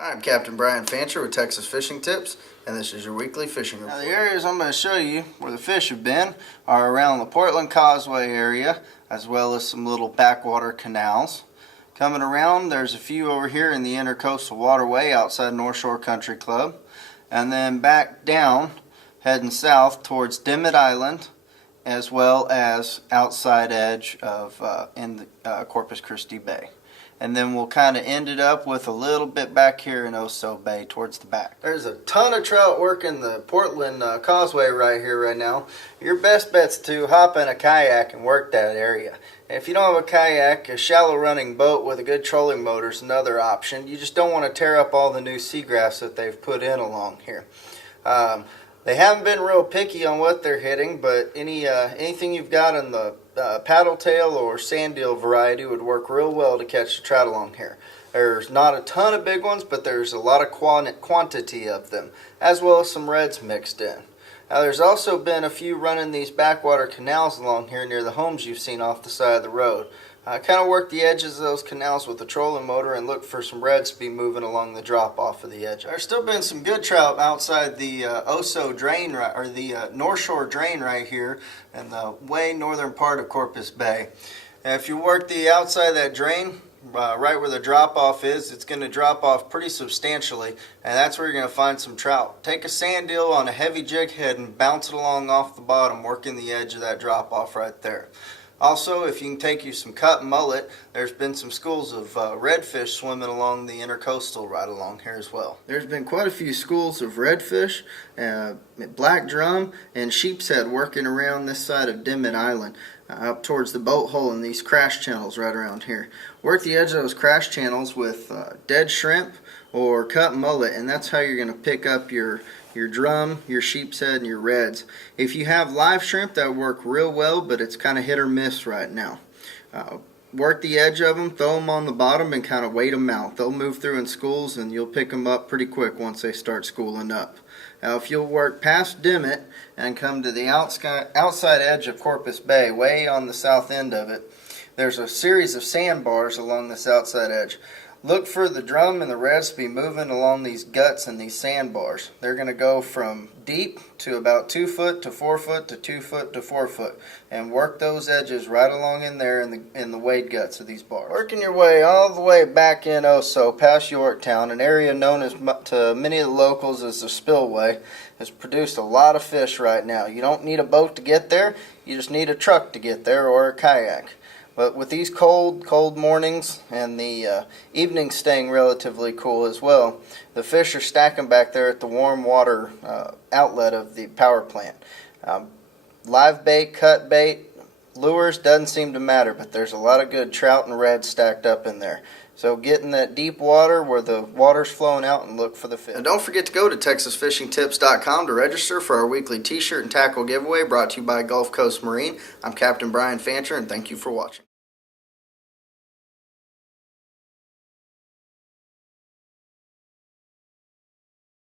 I'm Captain Brian Fancher with Texas Fishing Tips, and this is your weekly fishing report. Now the areas I'm going to show you where the fish have been are around the Portland Causeway area, as well as some little backwater canals. Coming around, there's a few over here in the Intercoastal Waterway outside North Shore Country Club, and then back down, heading south towards Dimmitt Island, as well as outside edge of in the Corpus Christi Bay. And then we'll kind of end it up with a little bit back here in Oso Bay towards the back. There's a ton of trout working the Portland Causeway right here right now. Your best bet's to hop in a kayak and work that area. And if you don't have a kayak, a shallow running boat with a good trolling motor is another option. You just don't want to tear up all the new seagrass that they've put in along here. They haven't been real picky on what they're hitting, but anything you've got in the paddle tail or sand eel variety would work real well to catch the trout along here. There's not a ton of big ones, but there's a lot of quantity of them, as well as some reds mixed in. Now there's also been a few running these backwater canals along here near the homes you've seen off the side of the road. Kind of work the edges of those canals with the trolling motor and look for some reds to be moving along the drop off of the edge. There's still been some good trout outside the Oso drain, or the North Shore drain right here in the way northern part of Corpus Bay. And if you work the outside of that drain, right where the drop off is, it's going to drop off pretty substantially, and that's where you're going to find some trout. Take a sand eel on a heavy jig head and bounce it along off the bottom, working the edge of that drop off right there. Also, if you can take you some cut mullet, there's been some schools of redfish swimming along the intercoastal right along here as well. There's been quite a few schools of redfish, black drum, and sheep's head working around this side of Dimmitt Island, up towards the boat hole in these crash channels right around here. Work the edge of those crash channels with dead shrimp or cut mullet, and that's how you're going to pick up your drum, your sheep's head, and your reds. If you have live shrimp, that work real well, but it's kind of hit or miss right now. Work the edge of them, throw them on the bottom, and kind of wait them out. They'll move through in schools, and you'll pick them up pretty quick once they start schooling up. Now, if you'll work past Dimmitt and come to the outside edge of Corpus Bay, way on the south end of it, there's a series of sandbars along this outside edge. Look for the drum and the reds to be moving along these guts and these sandbars. They're going to go from deep to about 2 foot to 4 foot to 2 foot to 4 foot, and work those edges right along in there in the wade guts of these bars. Working your way all the way back in Oso past Yorktown, an area known as to many of the locals as the Spillway, has produced a lot of fish right now. You don't need a boat to get there, you just need a truck to get there or a kayak. But with these cold mornings and the evenings staying relatively cool as well, the fish are stacking back there at the warm water outlet of the power plant. Live bait, cut bait, lures doesn't seem to matter, but there's a lot of good trout and reds stacked up in there. So get in that deep water where the water's flowing out and look for the fish. And don't forget to go to TexasFishingTips.com to register for our weekly t-shirt and tackle giveaway brought to you by Gulf Coast Marine. I'm Captain Brian Fancher, and thank you for watching.